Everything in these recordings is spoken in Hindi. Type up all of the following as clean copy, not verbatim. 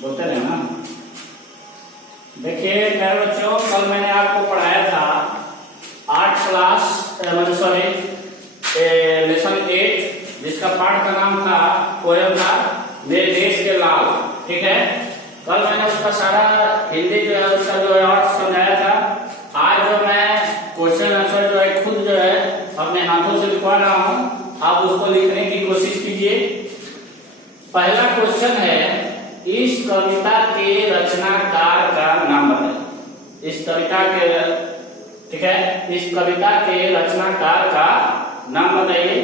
बोलते रहे ना। देखिए प्यारे बच्चों, कल मैंने आपको पढ़ाया था 8 क्लास लेसन 8, जिसका पाठ का नाम था पोयम था मेरे देश के लाल। ठीक है, कल मैंने उसका सारा हिंदी जो है उसका जो है अर्थ समझाया था। आज जो मैं क्वेश्चन आंसर जो है खुद जो है अपने हाथों से लिखवा रहा हूँ, आप उसको लिखने की कोशिश कीजिए। पहला क्वेश्चन है, इस कविता के रचनाकार का नाम बताइए। इस कविता के, ठीक है, इस कविता के रचनाकार का नाम बताइए।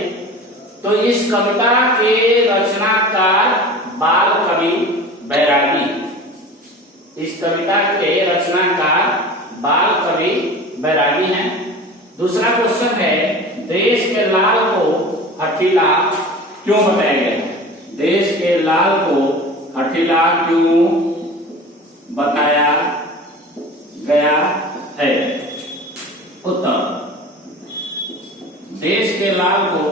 तो इस कविता के रचनाकार बाल कवि बैरागी। इस कविता के रचनाकार बाल कवि बैरागी हैं। दूसरा क्वेश्चन है, देश के लाल को हठीला क्यों बताया गया है? देश के लाल को हठीला क्यों बताया गया है? उत्तर, देश के लाल को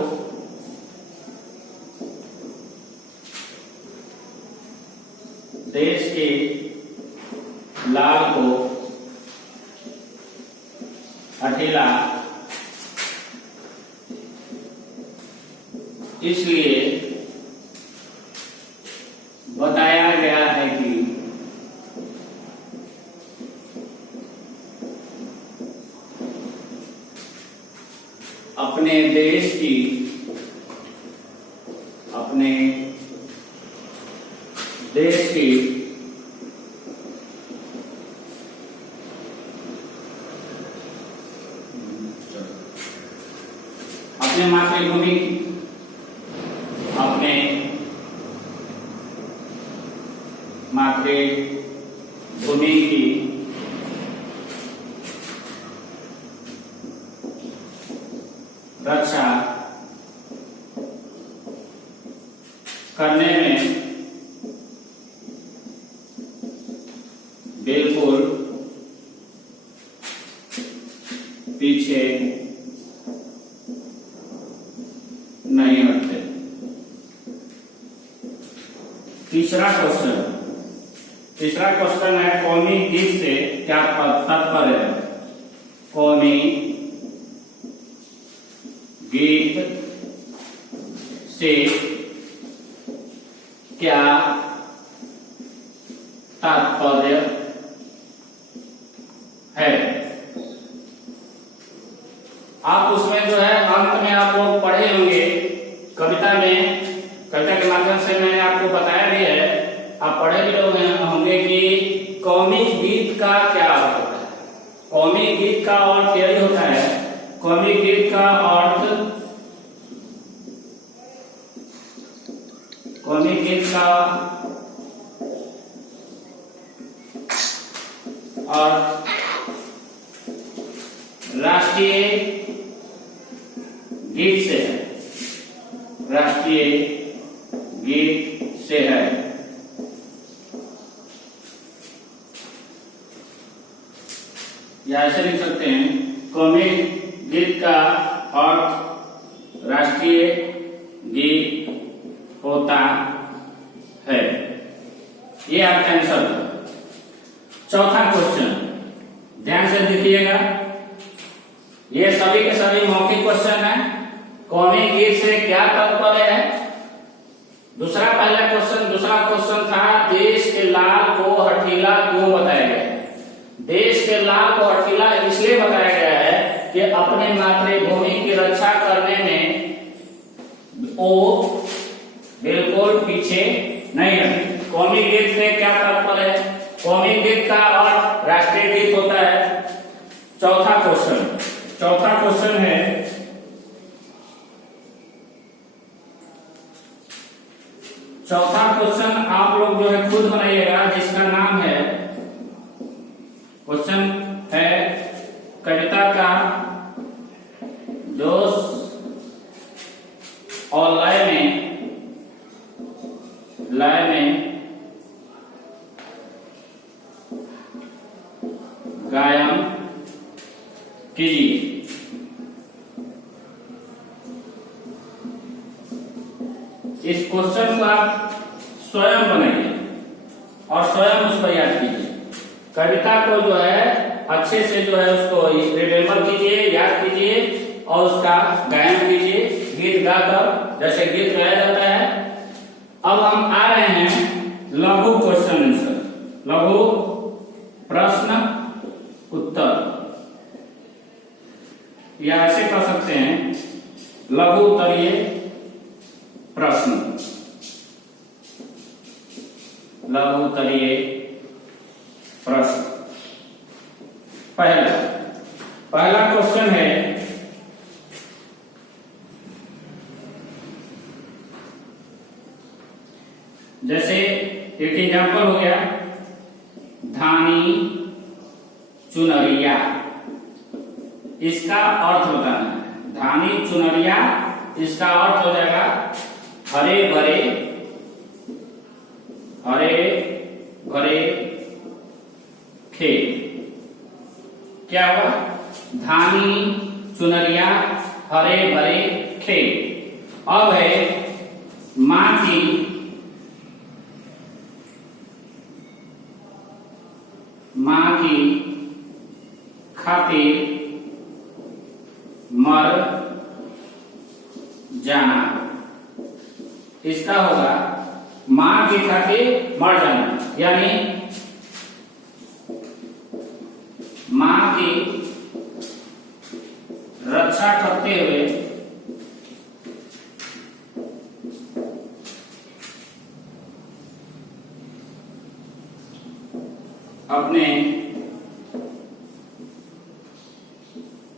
हठीला इसलिए बताया गया है कि अपने देश की अपने मातृभूमि की रक्षा करने में बिल्कुल पीछे नहीं हटते। तीसरा क्वेश्चन है, कौमी गीत से क्या तात्पर्य है? कौमी गीत से क्या तात्पर्य है? आप उसमें जो है अंत में आप लोग पढ़े होंगे, कविता के माध्यम से मैंने आपको बताया भी है, आप पढ़े भी लोग होंगे कि कौमी गीत का क्या अर्थ होता है। कौमी गीत का अर्थ यही होता है, कौमी गीत का अर्थ, कौमी गीत का अर्थ राष्ट्रीय गीत से है, राष्ट्रीय गीत से है। या ऐसे लिख सकते हैं, कौमी गीत का अर्थ राष्ट्रीय गीत होता है। ये आपका आंसर है। चौथा क्वेश्चन ध्यान से देखिएगा, ये सभी के सभी मौखिक क्वेश्चन है। कौमी गीत से क्या तात्पर्य है? दूसरा क्वेश्चन था, देश के लाल को हठीला क्यों बताया गया है? देश के लाल को हठीला इसलिए बताया गया है कि अपने मातृभूमि की रक्षा करने में वो बिल्कुल पीछे नहीं है। कौमी गीत से क्या तात्पर्य है? कौमी गीत का अर्थ राष्ट्रीय गीत होता है। चौथा क्वेश्चन है, चौथा क्वेश्चन आप लोग जो है खुद बनाइएगा, जिसका नाम है, क्वेश्चन है, कविता का जोश और लय में गायन कीजिए। इस क्वेश्चन क्वेश्चन को आप स्वयं बनाइए और स्वयं उसको याद कीजिए। कविता को जो है अच्छे से जो है उसको रिमेम्बर कीजिए, याद कीजिए और उसका गायन कीजिए गीत गाकर, जैसे गीत गाया जाता है। अब हम आ रहे हैं लघु क्वेश्चन आंसर, लघु प्रश्न उत्तर, या ऐसे कह सकते हैं लघु उत्तरीय प्रश्न, लघु उत्तरीय प्रश्न। पहला क्वेश्चन है, जैसे एक एग्जांपल हो गया, धानी चुनरिया, इसका अर्थ बताना है। धानी चुनरिया, इसका अर्थ हो जाएगा हरे भरे, हरे भरे खेत। क्या हुआ? धानी चुनरिया हरे भरे खेत। अब है मां की खातिर मर जाना, इसका होगा मां की खातिर मर जाना, यानी मां की रक्षा करते हुए अपने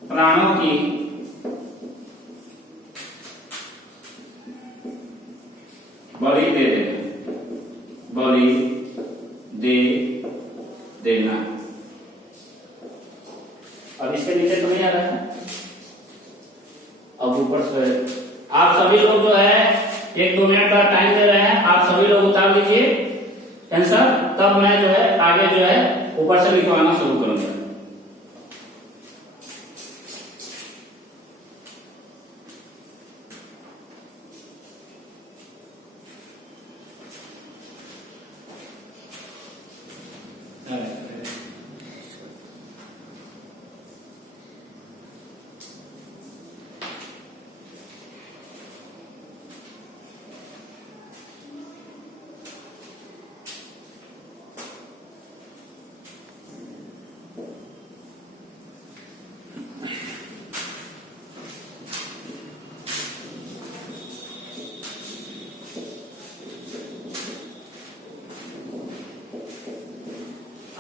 प्राणों की बलि दे देना, बलि दे देना। अब इसके नीचे तो नहीं आ रहा है, अब ऊपर से आप सभी लोग जो है 1-2 मिनट का टाइम दे रहे हैं, आप सभी लोग उतार लीजिए आंसर, तब मैं जो है आगे जो है ऊपर से लिखवाना शुरू करूंगा।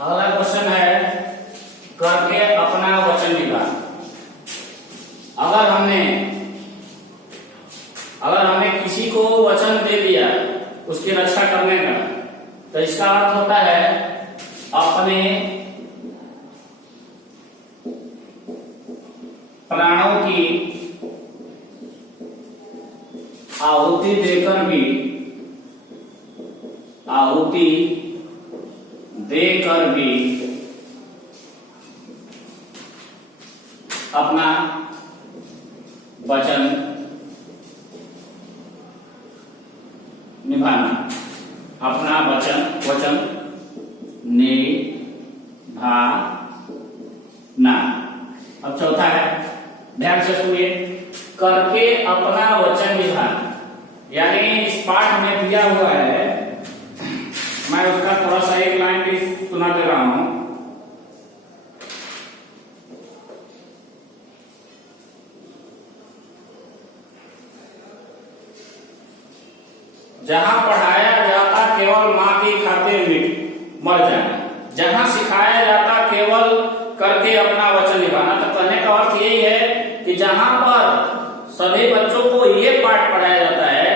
अगला क्वेश्चन है, करके अपना वचन निभा। अगर हमने किसी को वचन दे दिया उसकी रक्षा करने का, तो इसका अर्थ होता है अपने प्राणों की आहुति देकर भी अपना वचन निभाना, अपना वचन निभाना। अब चौथा है, ध्यान से सुनिए, करके अपना वचन निभाना, यानी इस पाठ में दिया हुआ है, मैं उसका थोड़ा सा एक लाइन भी सुना दे रहा हूं। जहां पढ़ाया जाता केवल मां की खातिर मर जाना, जहां सिखाया जाता केवल करके अपना वचन निभाना। तो कहने का अर्थ यही है कि जहां पर सभी बच्चों को ये पाठ पढ़ाया जाता है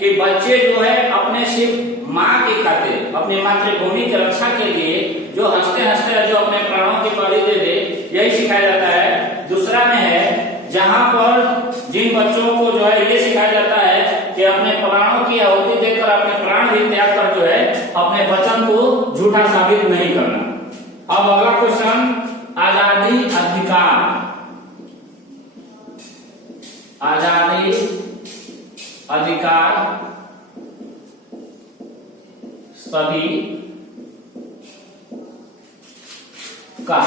कि बच्चे जो है अपने सिर्फ मां की खातिर, अपनी मातृभूमि की रक्षा के लिए जो हंसते हंसते जो अपने प्राणों की बलि दे दे, यही सिखाया जाता है। दूसरा में है, जहां पर जिन बच्चों को जो है ये सिखाया जाता है कि अपने प्राणों की आहुति देकर अपने प्राण भी त्याग कर जो है अपने वचन को झूठा साबित नहीं करना। अब अगला क्वेश्चन, आजादी अधिकार। आजादी अधिकार सभी का।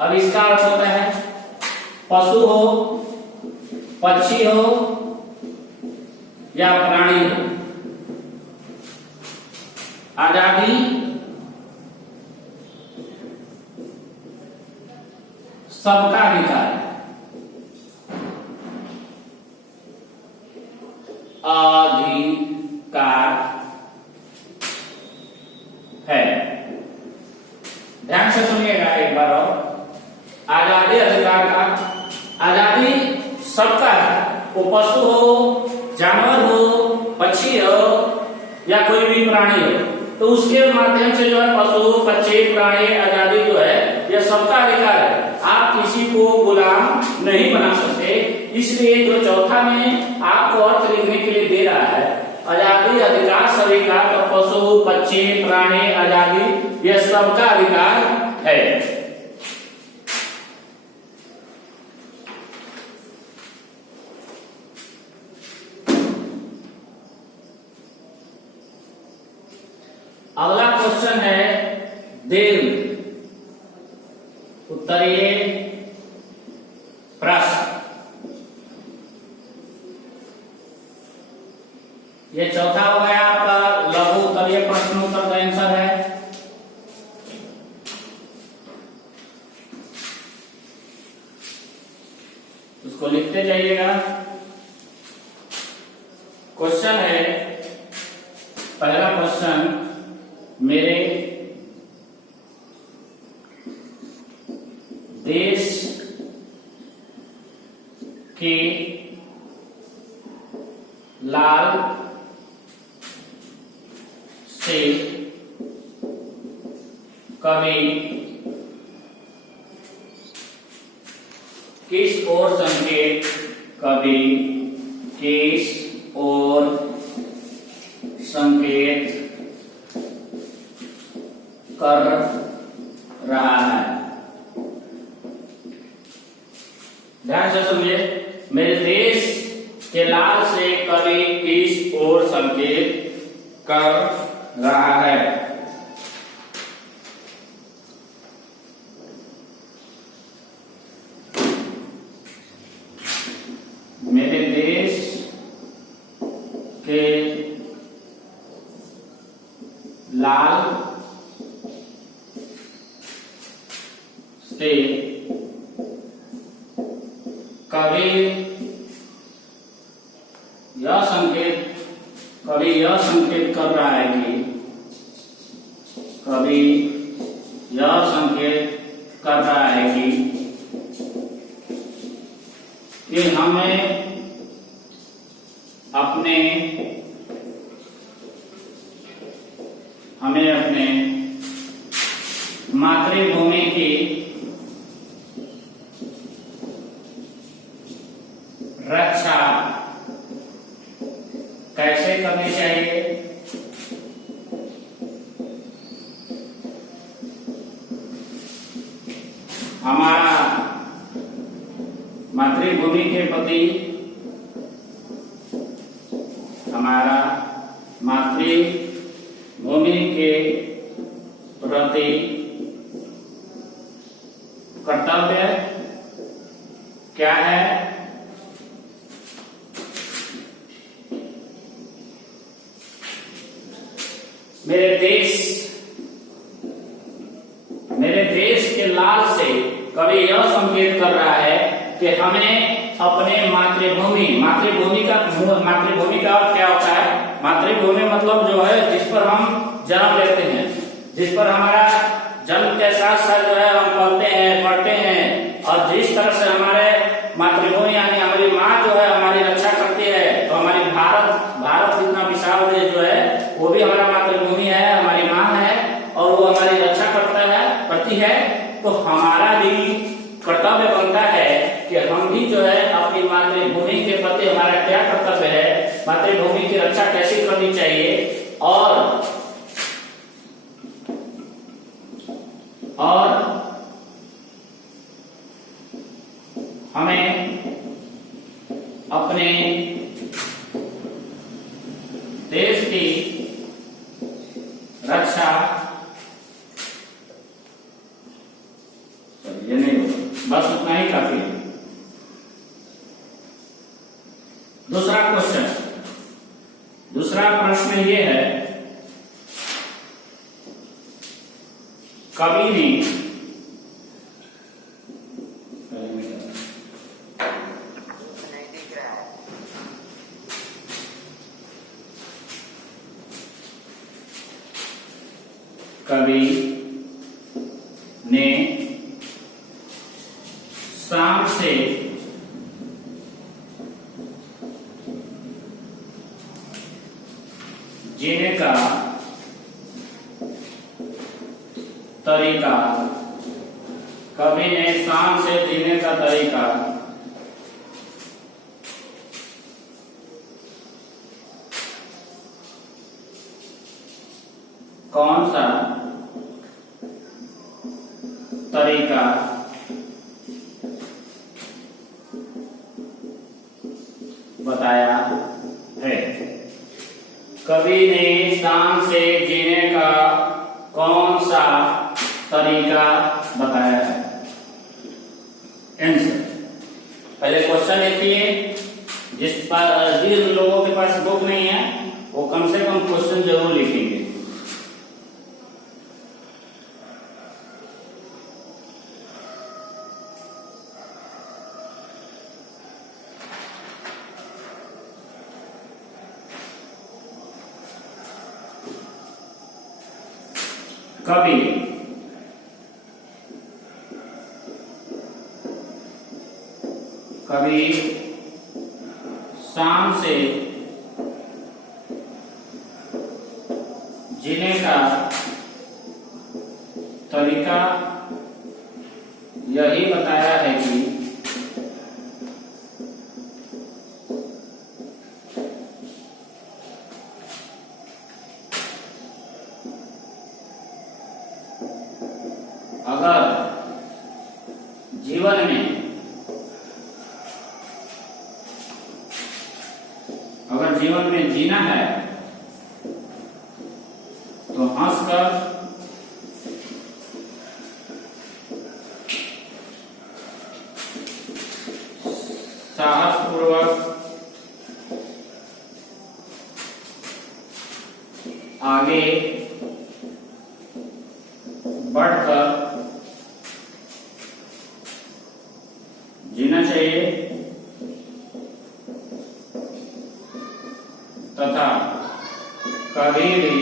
अब इसका अर्थ होता है पशु हो, पक्षी हो या प्राणी हो, आजादी सबका अधिकार है। अधिकार है। ध्यान से सुनिएगा एक बार और। आजादी अधिकार का, आजादी सबका है। वो पशु हो, जानवर हो, पक्षी हो या कोई भी प्राणी हो, तो उसके माध्यम से जो है पशु, पक्षी, प्राणी, आजादी जो है यह सबका अधिकार है। आप किसी को गुलाम नहीं बना सकते। इसलिए जो चौथा में आपको अर्थ लिखने के लिए दे रहा है, आजादी अधिकार सभी का, तो पशु, पक्षी, प्राणी, आजादी यह सबका अधिकार है। अगला क्वेश्चन है दीर्घ उत्तरीय प्रश्न। ये चौथा हो गया आपका लघु उत्तरीय प्रश्न उत्तर का आंसर है। उसको लिखते जाइएगा। क्वेश्चन है, पहला क्वेश्चन, मेरे देश के लाल से कभी किस ओर संकेत, कभी किस ओर संकेत कर रहा है। ध्यान से सुनिए। मेरे देश के लाल से कभी किस ओर संकेत कर रहा है। मेरे देश के लाल से कभी यह संकेत कर रहा है कि, कभी यह संकेत कर रहा है कि हमें अपने मातृभूमि की रक्षा कैसे करनी चाहिए। हमारा मातृभूमि के प्रति, हमारा मातृभूमि के प्रति कर्तव्य क्या है। मेरे देश के लाल से कभी यह संकेत कर रहा है कि हमें अपने मातृभूमि का अर्थ क्या होता है। मातृभूमि मतलब जो है जिस पर हम जन्म लेते हैं, जिस पर हमारा जन्म के साथ साथ जो है हम पढ़ते हैं और जिस तरह से हमारे मातृभूमि यानी हमारी माँ जो है हमारी रक्षा करती है। तो हमारी भारत जितना विशाल देश जो है वो भी हमारा मातृभूमि है, हमारी माँ है और वो हमारी रक्षा करती है। तो हमारा भी कर्तव्य बनता है कि हम भी जो है अपनी मातृभूमि के प्रति हमारा क्या कर्तव्य है, मातृभूमि की रक्षा कैसे करनी चाहिए और हमें अपने देश की अच्छा, ये नहीं होगा, बस उतना ही काफी है। दूसरा क्वेश्चन, दूसरा प्रश्न ये है, कवि ने शाम से जीने का तरीका, कवि ने शाम से जीने का तरीका कौन सा तरीका बताया है? कवि ने शाम से जीने का कौन सा तरीका बताया है? आंसर, पहले क्वेश्चन देखिए, जिन लोगों के पास बुक नहीं है वो कम से कम क्वेश्चन जरूर लिखेंगे। कवि शाम से जीने का तरीका यही बताया है कि अगर जीवन में जीना है तो हंसकर, साहसपूर्वक आगे बढ़कर जीना चाहिए तथा कभी भी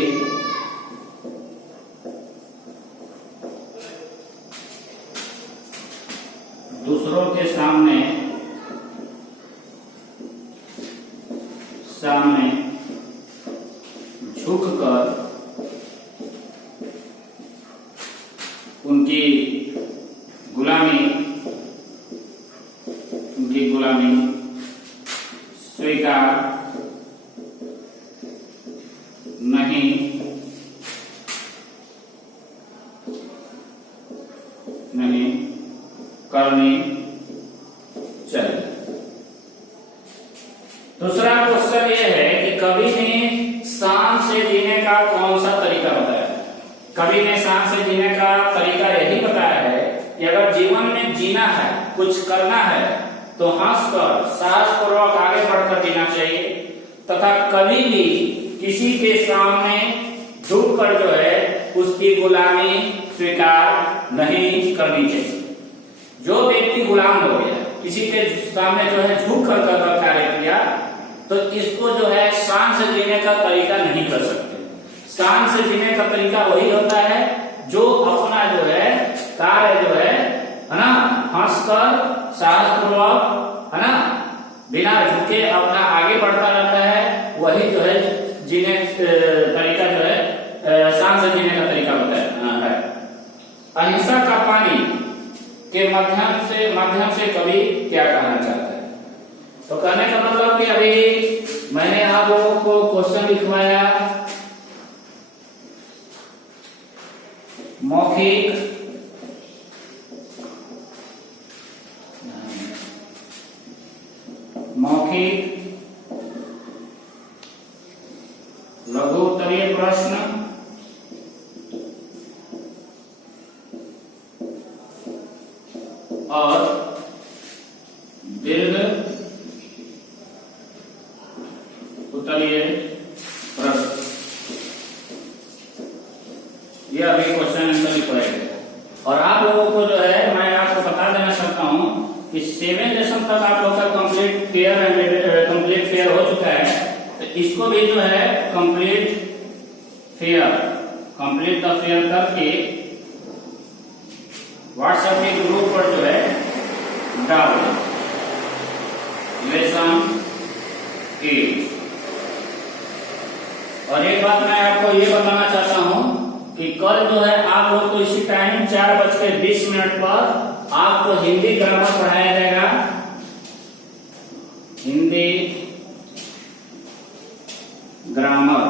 दूसरों के सामने झुककर उनकी गुलामी स्वीकार नहीं करनी चाहिए। दूसरा क्वेश्चन यह है कि कवि ने शाम से जीने का कौन सा तरीका बताया? कवि ने शाम से जीने का तरीका यही बताया है कि अगर जीवन में जीना है, कुछ करना है तो हंसकर, साहसपूर्वक आगे बढ़कर जीना चाहिए तथा कभी भी किसी के सामने झुककर जो है उसकी गुलामी स्वीकार नहीं करनी चाहिए। जो व्यक्ति गुलाम हो गया, किसी के सामने जो है झुक कर कार्य किया, तो इसको जो है शान से जीने का तरीका नहीं कर सकते। शान से जीने का तरीका वही होता है जो अपना जो है कार्य जो है ना, हंसकर, साहसपूर्वक, है ना, बिना झुके अपना आगे बढ़ता रहता है, वही जो है जीने तरीका जो है शान से जीने का तरीका बताया है। अहिंसा का पानी के माध्यम से कवि क्या कहना चाहता है? तो कहने का मतलब कि अभी मैंने आप लोगों को क्वेश्चन लिखवाया, मौखिक, लघु उत्तरीय प्रश्न उत्तरीय प्रश्न। ये अभी क्वेश्चन आंसर लिख रहे हैं। और आप लोगों को जो है मैं आपको बता देना चाहता हूं कि 7 लेसन तक आप लोग का कंप्लीट फेयर हो चुका है। तो इसको भी जो है कंप्लीट द फेयर करके व्हाट्सएप के ग्रुप पर जो है डाल लेसन 8। और एक बात मैं आपको ये बताना चाहता हूं कि कल जो है आप लोग को इसी टाइम 4:20 पर आपको हिंदी ग्रामर पढ़ाया जाएगा। हिंदी ग्रामर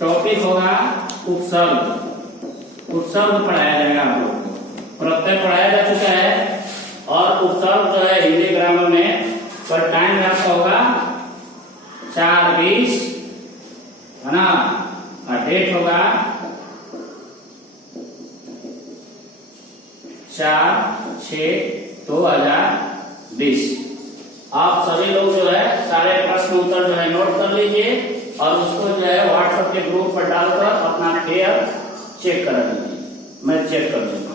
टॉपिक होगा उपसर्ग। उपसर्ग पढ़ाया जाएगा आप लोग को। प्रत्यय पढ़ाया जा चुका है और उपसर्ग जो है हिंदी ग्रामर में पर टाइम आपका होगा 4:20 है ना। और डेट होगा 4/6/2020। आप सभी लोग जो है सारे प्रश्न उत्तर जो है नोट कर लीजिए और उसको जो है व्हाट्सएप के ग्रुप पर डालकर अपना फेयर चेक करा लीजिए। मैं चेक कर दूंगा।